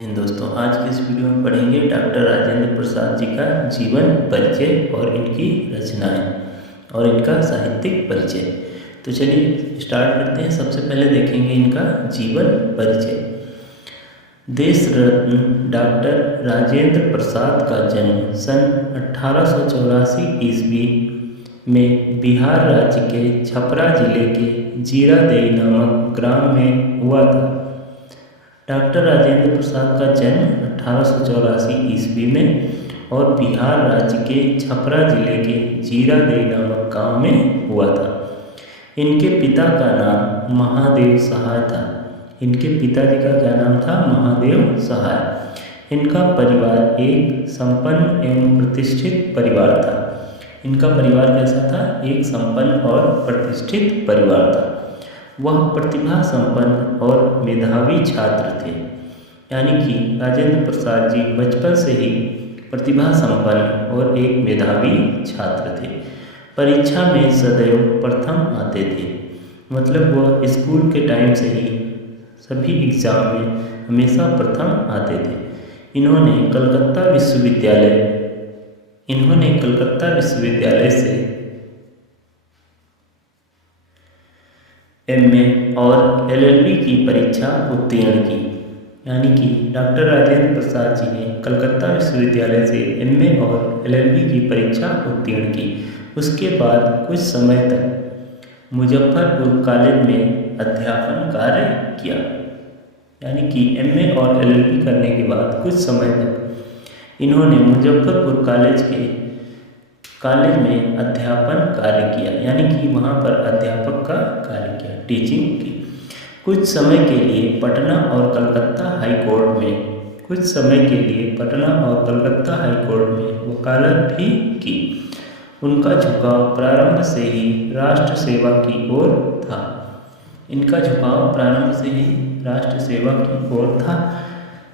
दोस्तों, आज के इस वीडियो में पढ़ेंगे डॉक्टर राजेंद्र प्रसाद जी का जीवन परिचय और इनकी रचनाएं और इनका साहित्यिक परिचय। तो चलिए स्टार्ट करते हैं। सबसे पहले देखेंगे इनका जीवन परिचय। देश रत्न डॉक्टर राजेंद्र प्रसाद का जन्म सन 1884 ईस्वी में बिहार राज्य के छपरा जिले के जीरादेई नामक ग्राम में हुआ था। डॉक्टर राजेंद्र प्रसाद का जन्म 1884 ईस्वी में और बिहार राज्य के छपरा जिले के जीरादेई नामक गांव में हुआ था। इनके पिता का नाम महादेव सहाय था। इनके पिताजी का क्या नाम था? महादेव सहाय। इनका परिवार एक संपन्न एवं प्रतिष्ठित परिवार था। इनका परिवार कैसा था? एक संपन्न और प्रतिष्ठित परिवार था। वह प्रतिभा संपन्न और मेधावी छात्र थे। यानी कि राजेंद्र प्रसाद जी बचपन से ही प्रतिभा संपन्न और एक मेधावी छात्र थे। परीक्षा में सदैव प्रथम आते थे। मतलब वह स्कूल के टाइम से ही सभी एग्जाम में हमेशा प्रथम आते थे। इन्होंने कलकत्ता विश्वविद्यालय से एमए और एलएलबी की परीक्षा उत्तीर्ण की। यानी कि डॉक्टर राजेंद्र प्रसाद जी ने कलकत्ता विश्वविद्यालय से एमए और एलएलबी की परीक्षा उत्तीर्ण की। उसके बाद कुछ समय तक मुजफ्फरपुर कॉलेज में अध्यापन कार्य किया। यानी कि एमए और एलएलबी करने के बाद कुछ समय तक इन्होंने मुजफ्फरपुर कॉलेज में अध्यापन कार्य किया। यानी कि वहाँ पर अध्यापक का कार्य किया, टीचिंग की। कुछ समय के लिए पटना और कलकत्ता हाई कोर्ट में वकालत भी की। उनका झुकाव प्रारंभ से ही राष्ट्र सेवा की ओर था।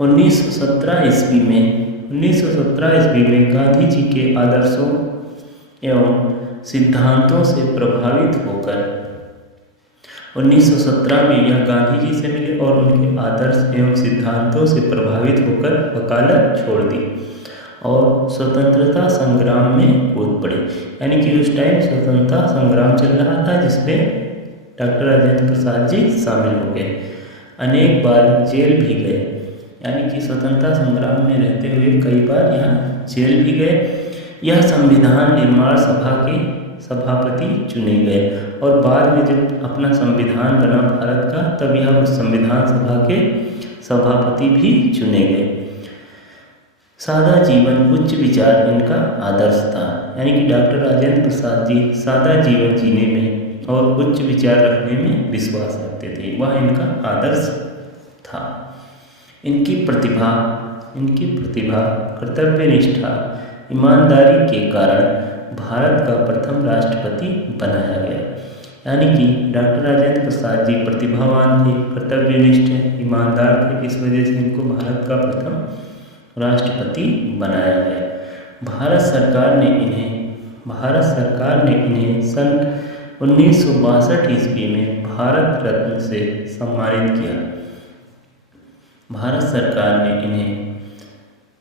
1917 ईस्वी में गांधी जी के आदर्शों एवं सिद्धांतों से प्रभावित होकर 1917 में यह गांधी जी से मिले और उनके आदर्श एवं सिद्धांतों से प्रभावित होकर वकालत छोड़ दी और स्वतंत्रता संग्राम में कूद पड़े। यानी कि उस टाइम स्वतंत्रता संग्राम चल रहा था जिसमें डॉक्टर राजेंद्र प्रसाद जी शामिल हो गए। अनेक बार जेल भी गए। यानी कि स्वतंत्रता संग्राम में रहते हुए कई बार यहाँ जेल भी गए। यह संविधान निर्माण सभा के सभापति चुने गए और बाद में जब अपना संविधान बना भारत का तब यह उस संविधान सभा के सभापति भी चुने गए। सादा जीवन उच्च विचार इनका आदर्श था। यानी कि डॉक्टर राजेंद्र प्रसाद जी सादा जीवन जीने में और उच्च विचार रखने में विश्वास रखते थे, वह इनका आदर्श था। इनकी प्रतिभा, कर्तव्य निष्ठा, ईमानदारी के कारण भारत का प्रथम राष्ट्रपति बनाया गया। यानी कि डॉक्टर राजेंद्र प्रसाद जी प्रतिभावान थे, कर्तव्यनिष्ठ थे, ईमानदार थे। इस वजह से इनको भारत का प्रथम राष्ट्रपति बनाया गया। भारत सरकार ने इन्हें सन 1962 ईस्वी में भारत रत्न से सम्मानित किया। भारत सरकार ने इन्हें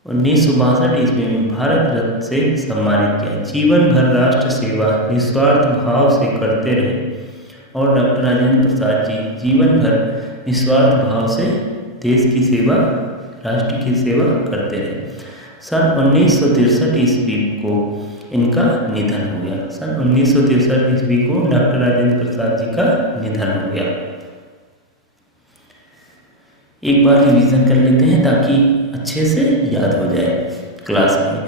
1962 ईस्वी में भारत रत्न से सम्मानित किया। जीवन भर राष्ट्र सेवा निस्वार्थ भाव से करते रहे और डॉक्टर राजेंद्र प्रसाद जी जीवन भर निस्वार्थ भाव से देश की सेवा, राष्ट्र की सेवा करते रहे। सन 1963 ईस्वी को इनका निधन हो गया। सन 1963 ईस्वी को डॉक्टर राजेंद्र प्रसाद जी का निधन हो गया। एक बार रिवीजन कर लेते हैं ताकि अच्छे से याद हो जाए क्लास में।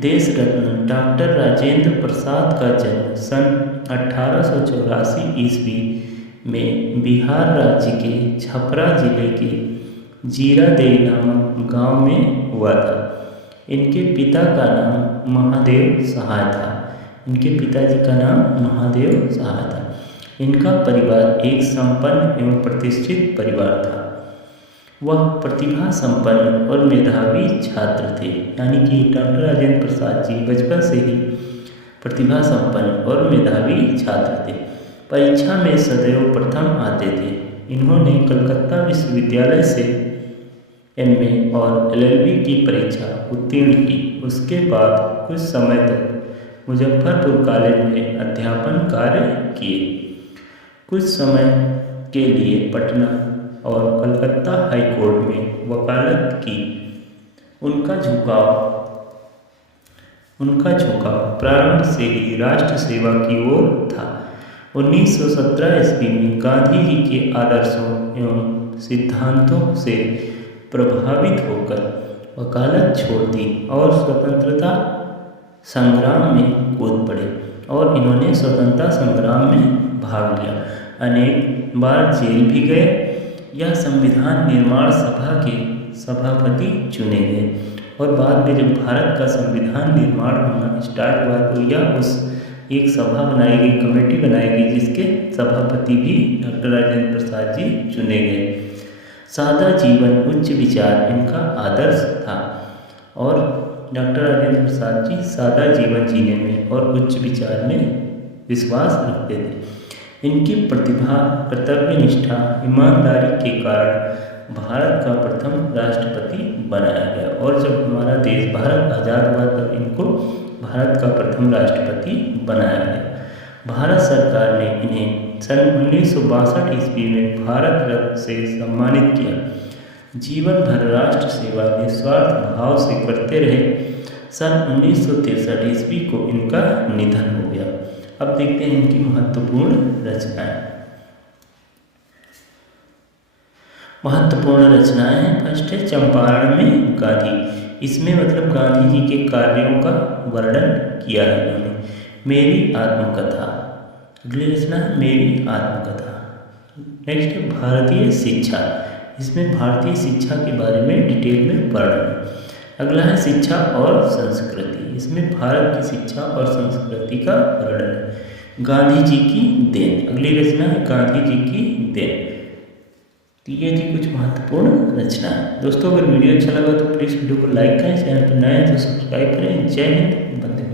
देश रत्न डॉक्टर राजेंद्र प्रसाद का जन्म सन 1884 ईस्वी में बिहार राज्य के छपरा जिले के जीरादेई नामक गांव में हुआ था। इनके पिता का नाम महादेव सहाय था। इनका परिवार एक संपन्न एवं प्रतिष्ठित परिवार था। वह प्रतिभा संपन्न और मेधावी छात्र थे। यानी कि डॉक्टर राजेंद्र प्रसाद जी बचपन से ही प्रतिभा संपन्न और मेधावी छात्र थे। परीक्षा में सदैव प्रथम आते थे। इन्होंने कलकत्ता विश्वविद्यालय से एमए और एलएलबी की परीक्षा उत्तीर्ण की। उसके बाद कुछ समय तक मुजफ्फरपुर कॉलेज में अध्यापन कार्य किए। कुछ समय के लिए पटना और कलकत्ता हाई कोर्ट में वकालत की। उनका झुकाव प्रारंभ से ही राष्ट्र सेवा की ओर था। 1917 ईस्वी में गांधी जी के आदर्शों एवं सिद्धांतों से प्रभावित होकर वकालत छोड़ दी और स्वतंत्रता संग्राम में कूद पड़े और इन्होंने स्वतंत्रता संग्राम में भाग लिया। अनेक बार जेल भी गए या संविधान निर्माण सभा के सभापति चुने गए और बाद में जब भारत का संविधान निर्माण होना स्टार्ट हुआ तो यह उस एक सभा बनाई गई, कमेटी बनाई गई जिसके सभापति भी डॉक्टर राजेंद्र प्रसाद जी चुने गए। सादा जीवन उच्च विचार इनका आदर्श था और डॉक्टर राजेंद्र प्रसाद जी सादा जीवन जीने में और उच्च विचार में विश्वास रखते थे। इनकी प्रतिभा, कर्तव्य निष्ठा, ईमानदारी के कारण भारत का प्रथम राष्ट्रपति बनाया गया और जब हमारा देश भारत आज़ाद हुआ तब इनको भारत का प्रथम राष्ट्रपति बनाया गया। भारत सरकार ने इन्हें सन 1962 ईस्वी में भारत रत्न से सम्मानित किया। जीवन भर राष्ट्र सेवा निस्वार्थ भाव से करते रहे। सन 1963 ईस्वी को इनका निधन हो गया। अब देखते हैं इनकी महत्वपूर्ण रचनाएं। फर्स्ट है चंपारण में गांधी। इसमें मतलब गांधी जी के कार्यों का वर्णन किया है इन्होंने। मेरी आत्मकथा। अगली रचना है मेरी आत्मकथा। नेक्स्ट है भारतीय शिक्षा। इसमें भारतीय शिक्षा के बारे में डिटेल में वर्णन। अगला है शिक्षा और संस्कृति। इसमें भारत की शिक्षा और संस्कृति का वर्णन है। गांधी जी की देन। अगली रचना है गांधी जी की देन। तो ये थी कुछ महत्वपूर्ण रचना है। दोस्तों अगर वीडियो अच्छा लगा तो प्लीज़ वीडियो को लाइक करें, चैनल पर नए हैं तो सब्सक्राइब करें। जय हिंद, वंदे